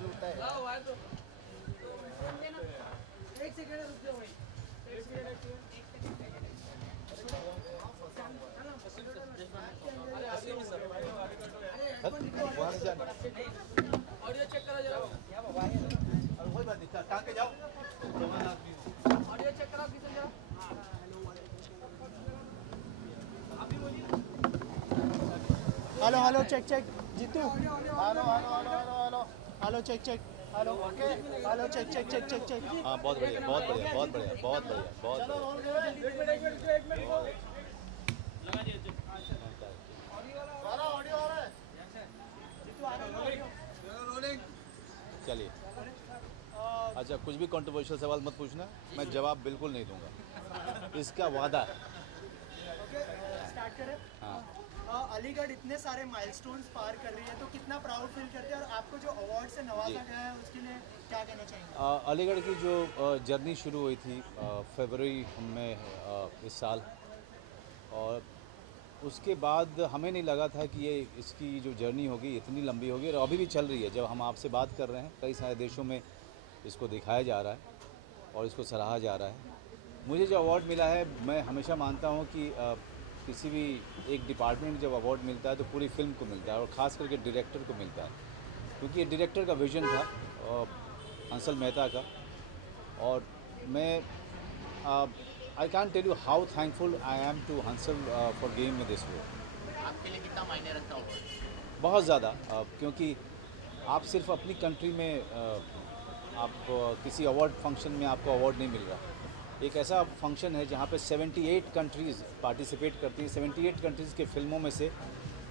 चलता है। एक सेकंड रुक जाओ भाई। वहाँ से जाना। ऑडियो चेक करो जरा। और वही बात है, टांग के जाओ। ऑडियो चेक करो किशन जरा। Hello hello check check Jitu hello hello hello hello hello. Hello check check hello hello check check check check check हाँ बहुत बढ़िया बहुत बढ़िया बहुत बढ़िया बहुत बढ़िया बहुत बढ़िया। सारा ऑडियो आ रहा है। चलिए अच्छा, कुछ भी कंट्रोवर्शियल सवाल मत पूछना, मैं जवाब बिल्कुल नहीं दूंगा, इसका वादा है। स्टार्ट करें। हाँ अलीगढ़ इतने सारे माइलस्टोन्स पार कर रही है तो कितना प्राउड फील करते हैं और आपको जो अवार्ड से नवाजा गया है उसके लिए क्या कहना चाहेंगे? अलीगढ़ की जो जर्नी शुरू हुई थी फरवरी में इस साल, और उसके बाद हमें नहीं लगा था कि ये इसकी जो जर्नी होगी इतनी लंबी होगी, और अभी भी चल रही है। जब हम आपसे बात कर रहे हैं कई सारे देशों में इसको दिखाया जा रहा है और इसको सराहा जा रहा है। मुझे जो अवार्ड मिला है, मैं हमेशा मानता हूँ कि किसी भी एक डिपार्टमेंट जब अवार्ड मिलता है तो पूरी फिल्म को मिलता है, और ख़ास करके डायरेक्टर को मिलता है, क्योंकि ये डायरेक्टर का विजन था हंसल मेहता का। और मैं I can tell you how thankful I am to Hansal for giving me this award. आपके लिए कितना मायने रखता है अवार्ड? बहुत ज़्यादा, क्योंकि आप सिर्फ अपनी कंट्री में आप किसी अवार्ड फंक्शन में आपको अवार्ड नहीं मिल रहा। एक ऐसा फंक्शन है जहाँ पे 78 कंट्रीज़ पार्टिसिपेट करती हैं। 78 कंट्रीज़ के फिल्मों में से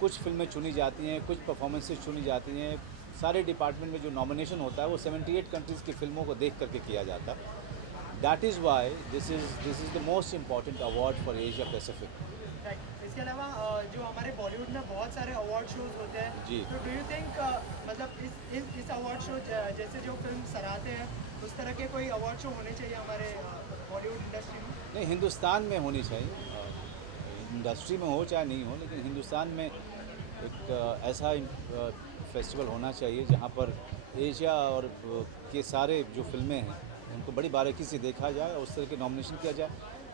कुछ फिल्में चुनी जाती हैं, कुछ परफॉर्मेंसेस चुनी जाती हैं। सारे डिपार्टमेंट में जो नॉमिनेशन होता है वो 78 कंट्रीज़ की फिल्मों को देख करके किया जाता है। That is why this is the most important award for Asia Pacific. Right. इसके अलावा जो हमारे बॉलीवुड में बहुत सारे अवार्ड शोज होते हैं जी। तो डू यू थिंक मतलब इस अवार्ड शो जैसे जो फिल्म सराहते हैं उस तरह के कोई अवार्ड शो होने चाहिए हमारे बॉलीवुड इंडस्ट्री में? नहीं, हिंदुस्तान में होनी चाहिए। इंडस्ट्री में हो चाहे नहीं हो, लेकिन हिंदुस्तान में एक ऐसा फेस्टिवल होना चाहिए जहाँ पर एशिया और के सारे जो फिल्में हैं उनको बड़ी बारीकी से देखा जाए और उस तरह के नॉमिनेशन किया जाए।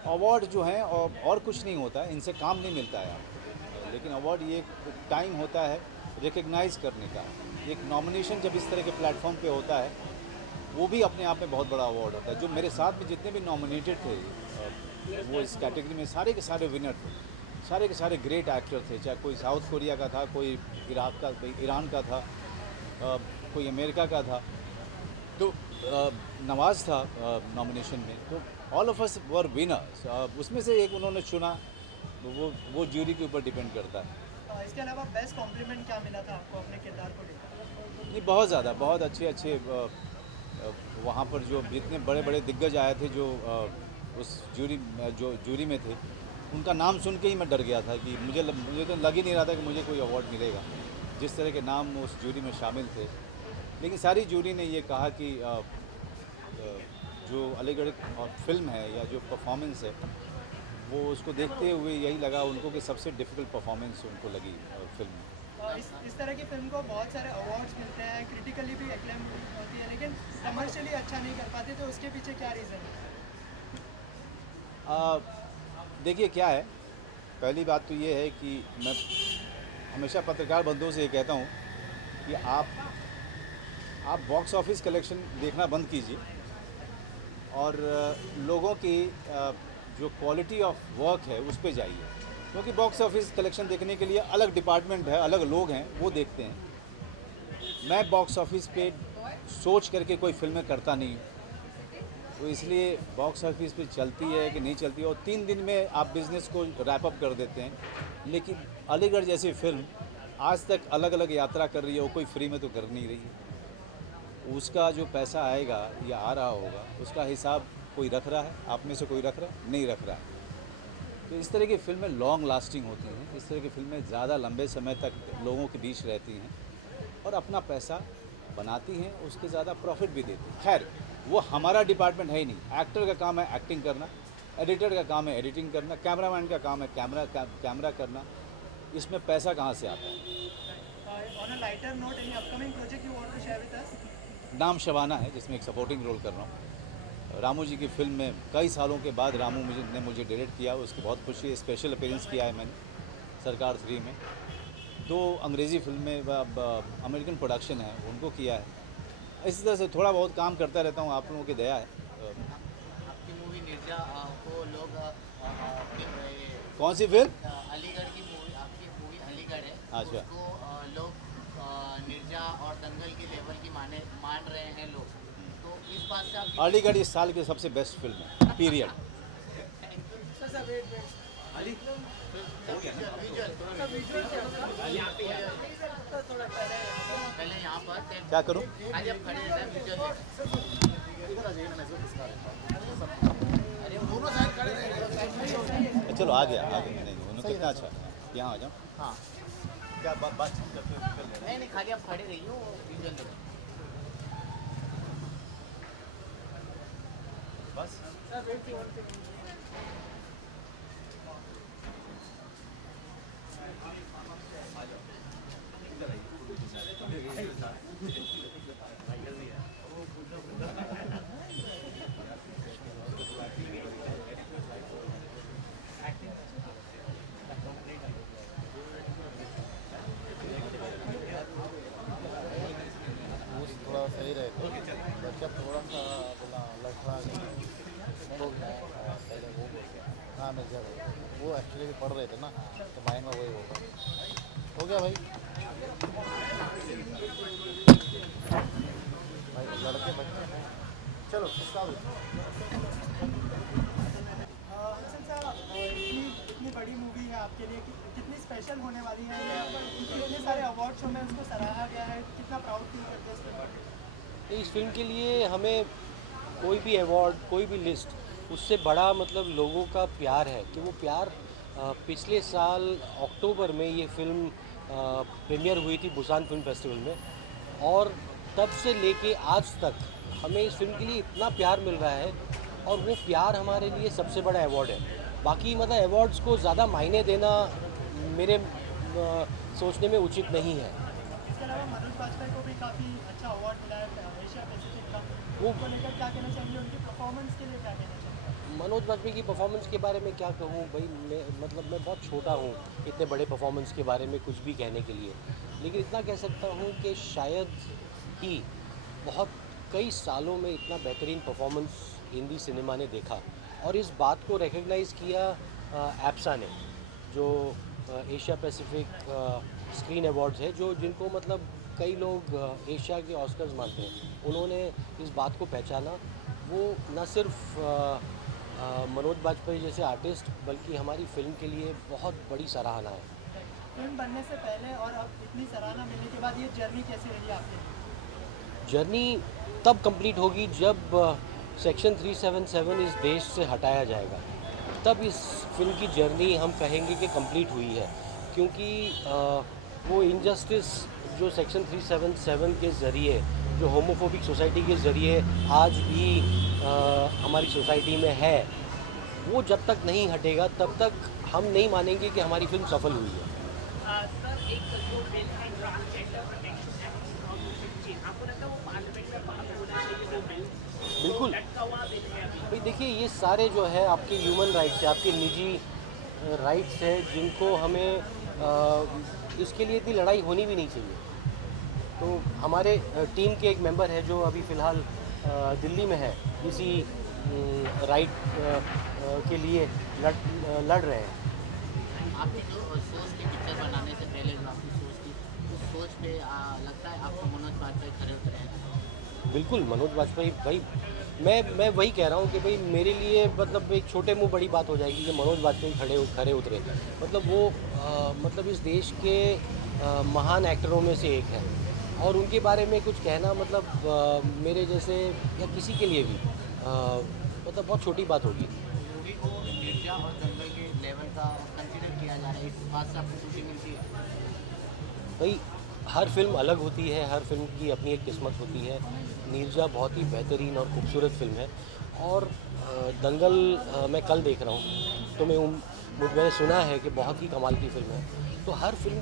अवार्ड जो हैं और कुछ नहीं होता है, इनसे काम नहीं मिलता है आपको, लेकिन अवार्ड ये टाइम होता है रिकग्नाइज़ करने का। एक नॉमिनेशन जब इस तरह के प्लेटफॉर्म पे होता है वो भी अपने आप में बहुत बड़ा अवार्ड होता है। जो मेरे साथ में जितने भी नॉमिनेटेड थे वो इस कैटेगरी में सारे के सारे विनर थे, सारे के सारे ग्रेट एक्टर थे। चाहे कोई साउथ कोरिया का था, कोई इराक का, कोई ईरान का था, कोई अमेरिका का था, तो नवाज़ था नॉमिनेशन में। तो all of us were winners. उसमें से एक उन्होंने चुना, तो वो ज्यूरी के ऊपर डिपेंड करता है। इसके अलावा बेस्ट कॉम्प्लीमेंट क्या मिला था आपको अपने किरदार को लेकर? नहीं, बहुत ज़्यादा, बहुत अच्छे वहाँ पर जो जितने बड़े बड़े दिग्गज आए थे जो उस जूरी में थे, उनका नाम सुन के ही मैं डर गया था कि मुझे तो लग ही नहीं रहा था कि मुझे कोई अवार्ड मिलेगा, जिस तरह के नाम उस जूरी में शामिल थे। लेकिन सारी जूरी ने ये कहा कि जो अलीगढ़ फिल्म है या जो परफॉर्मेंस है वो उसको देखते हुए यही लगा उनको कि सबसे डिफ़िकल्ट परफॉर्मेंस उनको लगी फिल्म में। इस तरह की फिल्म को बहुत सारे अवार्ड्स मिलते हैं, क्रिटिकली भी एक्लेम होती है, लेकिन कमर्शियली अच्छा नहीं कर पाते, तो उसके पीछे क्या रीज़न है? देखिए क्या है, पहली बात तो ये है कि मैं हमेशा पत्रकार बंधुओं से ये कहता हूँ कि आप बॉक्स ऑफिस कलेक्शन देखना बंद कीजिए और लोगों की जो क्वालिटी ऑफ वर्क है उस पर जाइए, क्योंकि बॉक्स ऑफिस कलेक्शन देखने के लिए अलग डिपार्टमेंट है, अलग लोग हैं, वो देखते हैं। मैं बॉक्स ऑफिस पे सोच करके कोई फिल्में करता नहीं हूँ, तो इसलिए बॉक्स ऑफिस पे चलती है कि नहीं चलती है और 3 दिन में आप बिज़नेस को रैप अप कर देते हैं। लेकिन अलीगढ़ जैसी फिल्म आज तक अलग अलग यात्रा कर रही है, वो कोई फ्री में तो कर नहीं रही है। उसका जो पैसा आएगा या आ रहा होगा उसका हिसाब कोई रख रहा है? आप में से कोई रख रहा है? नहीं रख रहा है। तो इस तरह की फिल्में लॉन्ग लास्टिंग होती हैं, इस तरह की फिल्में ज़्यादा लंबे समय तक लोगों के बीच रहती हैं और अपना पैसा बनाती हैं, उसके ज़्यादा प्रॉफिट भी देती हैं। खैर, वो हमारा डिपार्टमेंट है ही नहीं। एक्टर का काम है एक्टिंग करना, एडिटर का काम है एडिटिंग करना, कैमरामैन का काम है कैमरा करना। इसमें पैसा कहाँ से आता है? On a lighter note, any upcoming project you want to share with us? नाम शबाना है, जिसमें एक सपोर्टिंग रोल कर रहा हूँ। रामू जी की फिल्म में कई सालों के बाद रामू ने मुझे डायरेक्ट किया, उसकी बहुत खुशी है। स्पेशल अपीयरेंस किया है मैंने सरकार 3 में। 2 अंग्रेज़ी फिल्में अमेरिकन प्रोडक्शन है उनको किया है। इसी तरह से थोड़ा बहुत काम करता रहता हूँ, आप लोगों की दया है। आपकी मूवी निर्जा को लोग कौन सी फिल्म? अलीगढ़ की मूवी, आपकी मूवी अलीगढ़ है, अच्छा। उसको लोग निर्जा और दंगल की लेवल की मान रहे हैं लोग, तो इस बात से आप अलीगढ़ इस साल की सबसे बेस्ट फिल्म है, पीरियड। सर वेट पहले यहाँ पर क्या करूँ? आज आप खड़े रहना विजुअल इधर आ जाइए ना, इसको किसका है? दोनों साइड खड़े रहे। चलो आ गया नहीं उन्होंने कितना अच्छा, यहाँ आ जाओ। हाँ क्या बातचीत करते हुए नहीं खाली आप खड़े रहिए, वो विजुअल बस। सर वेट थोड़ा सही रहे तो बच्चा थोड़ा सा अपना लड़खड़ा हो गया। पहले वो हाँ मिर्जा भाई वो एक्चुअली पढ़ रहे थे ना, तो माइंड में वही होगा। हो गया भाई लड़के बच्चे हैं। चलो किसका भी हसन साहब, इतनी बड़ी मूवी है आपके लिए, कितनी स्पेशल होने वाली है या इतने सारे अवार्ड शो में उसको सराहा गया है, कितना प्राउड फील करते हैं इस फिल्म पर? इस फिल्म के लिए हमें कोई भी अवार्ड, कोई भी लिस्ट, उससे बड़ा मतलब लोगों का प्यार है कि वो प्यार पिछले साल अक्टूबर में ये फिल्म प्रीमियर हुई थी बुसान फिल्म फेस्टिवल में, और तब से लेके आज तक हमें इस फिल्म के लिए इतना प्यार मिल रहा है, और वो प्यार हमारे लिए सबसे बड़ा अवार्ड है। बाकी मतलब अवार्ड्स को ज़्यादा मायने देना मेरे सोचने में उचित नहीं है। इसके अलावा मनोज बाजपेयी को भी काफ़ी अच्छा अवार्ड मिला है एशिया पैसिफिक का, वो को लेकर क्या कहना चाहेंगे, उनकी परफॉर्मेंस के लिए क्या कहना चाहेंगे? मनोज बाजपेयी की परफॉर्मेंस के बारे में क्या कहूँ भाई, मैं बहुत छोटा हूँ इतने बड़े परफॉर्मेंस के बारे में कुछ भी कहने के लिए, लेकिन इतना कह सकता हूँ कि शायद ही बहुत कई सालों में इतना बेहतरीन परफॉर्मेंस हिंदी सिनेमा ने देखा, और इस बात को रिकग्नाइज़ किया एप्सा ने, जो एशिया पैसिफिक स्क्रीन अवार्ड्स है, जो जिनको मतलब कई लोग एशिया के ऑस्कर्स मानते हैं, उन्होंने इस बात को पहचाना। वो न सिर्फ मनोज बाजपेयी जैसे आर्टिस्ट, बल्कि हमारी फिल्म के लिए बहुत बड़ी सराहना है। फिल्म बनने से पहले और अब इतनी सराहना मिलने के बाद ये जर्नी कैसी रही आपकी? जर्नी तब कंप्लीट होगी जब सेक्शन 377 इस देश से हटाया जाएगा, तब इस फिल्म की जर्नी हम कहेंगे कि कंप्लीट हुई है, क्योंकि वो इनजस्टिस जो सेक्शन 377 के ज़रिए, जो होमोफोबिक सोसाइटी के ज़रिए आज भी हमारी सोसाइटी में है, वो जब तक नहीं हटेगा तब तक हम नहीं मानेंगे कि हमारी फिल्म सफल हुई है। सर, एक जो बिल है ट्रांसजेंडर प्रोटेक्शन एक्ट, आपको लगता है वो पार्लियामेंट में पास होना चाहिए वो बिल? बिल्कुल लटका हुआ बिल है अभी। भाई देखिए, ये सारे जो है आपके ह्यूमन राइट्स है, आपके निजी राइट्स है, जिनको हमें इसके लिए इतनी लड़ाई होनी भी नहीं चाहिए। तो हमारे टीम के एक मेंबर है जो अभी फ़िलहाल दिल्ली में है, इसी राइट के लिए लड़ रहे हैं। आपकी जो सोच थी पिक्चर बनाने से पहले, जो आपकी सोच थी, उस सोच पे लगता है आपको मनोज बाजपेयी खड़े उतरे हैं? बिल्कुल, मनोज बाजपेयी भाई, मैं वही कह रहा हूँ कि भाई मेरे लिए मतलब एक छोटे मुँह बड़ी बात हो जाएगी कि मनोज बाजपेयी खड़े उतरे। मतलब वो मतलब इस देश के महान एक्टरों में से एक है, और उनके बारे में कुछ कहना मतलब मेरे जैसे या किसी के लिए भी मतलब बहुत छोटी बात होगी। मूवी को निर्जा और दंगल के लेवल का कंसीडर किया जा रहा है, इस बात से आपको खुशी मिलती है? भाई हर फिल्म अलग होती है, हर फिल्म की अपनी एक किस्मत होती है। निर्जा बहुत ही बेहतरीन और खूबसूरत फिल्म है, और दंगल मैं कल देख रहा हूँ, तो मैंने सुना है कि बहुत ही कमाल की फिल्म है। तो हर फिल्म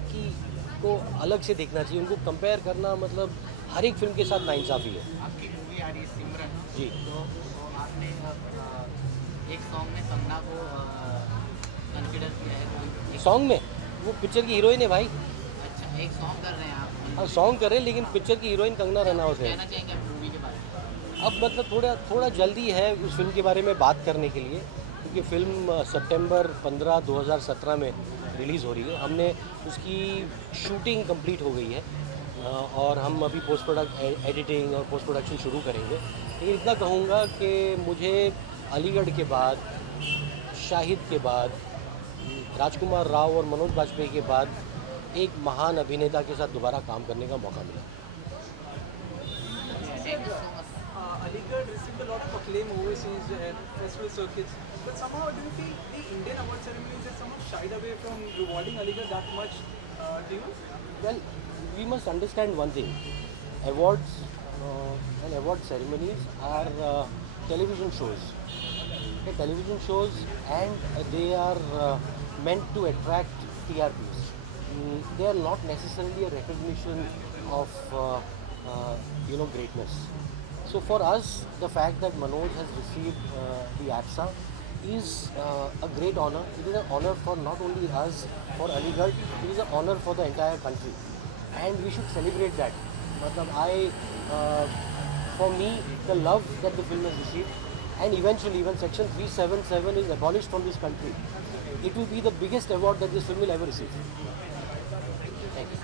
को अलग से देखना चाहिए, उनको कंपेयर करना मतलब हर एक फिल्म के साथ नाइंसाफ़ी है। आपकी मूवी आ रही है सिमरन, जी। तो आपने एक सॉन्ग में कंगना को कंसिडर किया है कोई सॉन्ग में वो पिक्चर की हीरोइन है भाई। अच्छा एक सॉन्ग कर रहे हैं आप, हाँ सॉन्ग कर रहे हैं, लेकिन पिक्चर की हीरोइन कंगना रनौत है। कहना चाहेंगे आप मूवी के बारे में? अब मतलब थोड़ा जल्दी है उस फिल्म के बारे में बात करने के लिए, क्योंकि फ़िल्म सितंबर 15, 2017 में रिलीज़ हो रही है। हमने उसकी शूटिंग कंप्लीट हो गई है और हम अभी एडिटिंग और पोस्ट प्रोडक्शन शुरू करेंगे। लेकिन इतना कहूँगा कि मुझे अलीगढ़ के बाद, शाहिद के बाद, राजकुमार राव और मनोज बाजपेयी के बाद एक महान अभिनेता के साथ दोबारा काम करने का मौका मिला। Aligarh received a lot of acclaim overseas at festival circuits, but somehow do you feel the Indian award ceremonies have somewhat shied away from rewarding Aligarh that much? Do you? Well, we must understand one thing. Awards and award ceremonies are television shows. Okay, television shows, and they are meant to attract TRPs. They are not necessarily a recognition of greatness. So for us, the fact that Manoj has received the APSA is a great honor. It is an honor for not only us, for Aligarh, it is an honor for the entire country. And we should celebrate that. For me, the love that the film has received, and eventually when Section 377 is abolished from this country, it will be the biggest award that this film will ever receive. Thank you.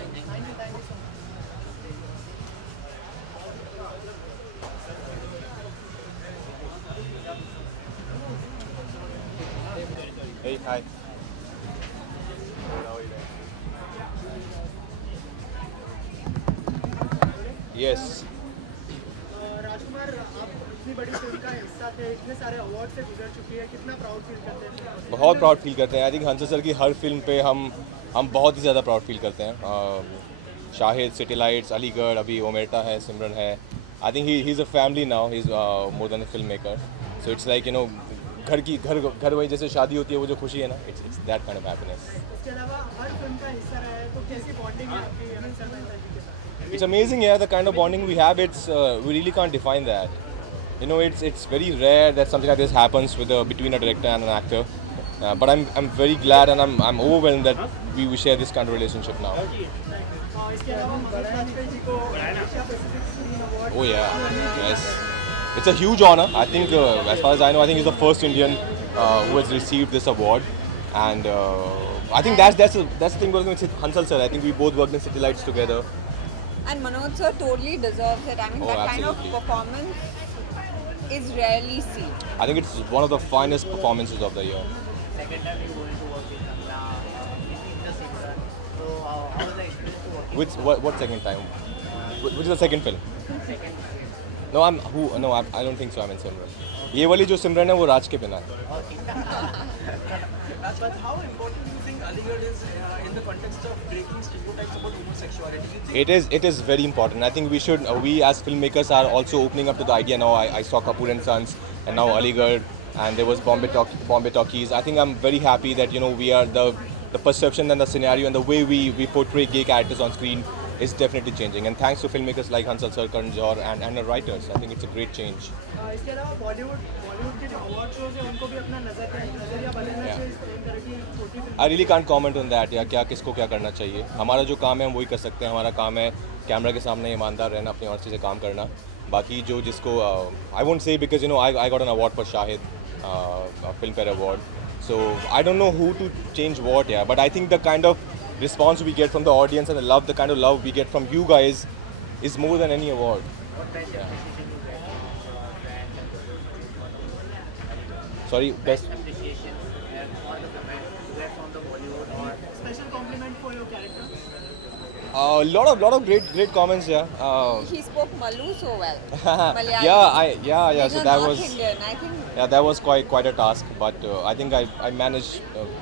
Hey, hi. Yes. राजकुमार, आप इतनी बड़ी film का हिस्सा थे, इतने सारे award से गुजर चुकी है, कितना प्राउड फील करते हैं? बहुत प्राउड फील करते हैं। आई थिंक हंसल सर की हर फिल्म पे हम बहुत ही ज़्यादा प्राउड फील करते हैं। शाहिद, सिटी लाइट्स, अलीगढ़, अभी ओमेटा है, सिमरन है। I think he is a family now, he is more than a film maker. So it's like घर वही जैसे शादी होती है, वो जो खुशी है ना, it's that kind of happiness. इसके अलावा हर फिल्म का हिस्सा रहा है, तो कैसी बॉन्डिंग है आपकी हंसल भाई के साथ? It's amazing, yeah, the kind of bonding we have. We really can't define that. You know, it's very rare that something like this happens between a director and an actor. But I'm very glad and I'm overwhelmed that we share this kind of relationship now. इसके अलावा मनोज बाजपेयी जी को Asia Pacific screen award. Oh yeah, yes. It's a huge honor. I think, as far as I know, I think he's the first Indian who has received this award, and I think that's the thing working with Hansal sir. I think we both worked in City Lights together. And Manoj sir totally deserves it. I mean, Oh, that absolutely. kind of performance is rarely seen. I think it's one of the finest performances of the year. Second time you going to work with Kangana in the Simran, so how was the experience to working? What second time? Which is the second film? Second No, I don't think so. I'm in Simran. ये वाली जो सिमरन है वो राज के बिना है। But how important do you think Aligarh is in the context of breaking stereotypes about homosexuality? Do you think It is very important. I think we as filmmakers are also opening up to the idea now. I saw Kapoor and Sons, and now Aligarh, and there was Bombay Talkies. I think I'm very happy that we are the perception and the scenario and the way we portray gay characters on screen is definitely changing. And thanks to filmmakers like Hansal sir, Karan Johar, and the writers, I think it's a great change. इसके अलावा बॉलीवुड के जो award shows हैं उनको भी अपना नजरिया बदलना चाहिए इस फिल्म तरह की छोटी film. I really can't comment on that. या किसको क्या करना चाहिए। हमारा जो काम है हम वही कर सकते हैं। हमारा काम है कैमरा के सामने ईमानदार रहना, अपनी ऑनेस्टी से काम करना। बाकी जिसको I won't say, because I got an award for Shahid, Filmfare Award. So I don't know who to change what, but I think the kind of response we get from the audience and the kind of love we get from you guys is more than any award. what best appreciation you get from your brand? Sorry, best. Appreciation or the comment you get from the Bollywood or special complement for your character. Lot of great comments, He spoke Malu so well. Malayali. yeah. Being So a that North was Indian, I think. yeah, that was quite a task, but I think I managed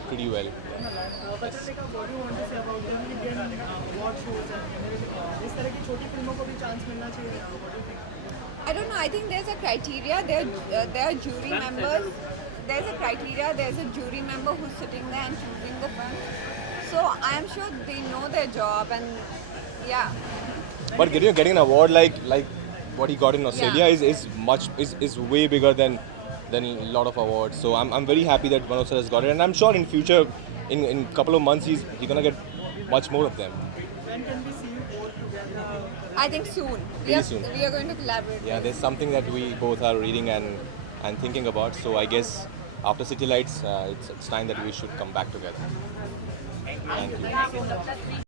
pretty well. पत्रकारिता what do want to say about the Indian award shows and इस तरह की छोटी फिल्मों को भी chance मिलना चाहिए। I don't know. I think there's a criteria. There are jury members. There's a criteria. There's a jury member who's sitting there and choosing the film. So I am sure they know their job, and yeah. But getting an award like what he got in Australia is way bigger than a lot of awards. So I'm very happy that Manoj sir has got it, and I'm sure in future, in couple of months, he's gonna get much more of them. When can we see you both together? I think soon. Very soon. We are going to collaborate. Yeah, there's something that we both are reading and thinking about. So I guess after City Lights, it's time that we should come back together. Thank you.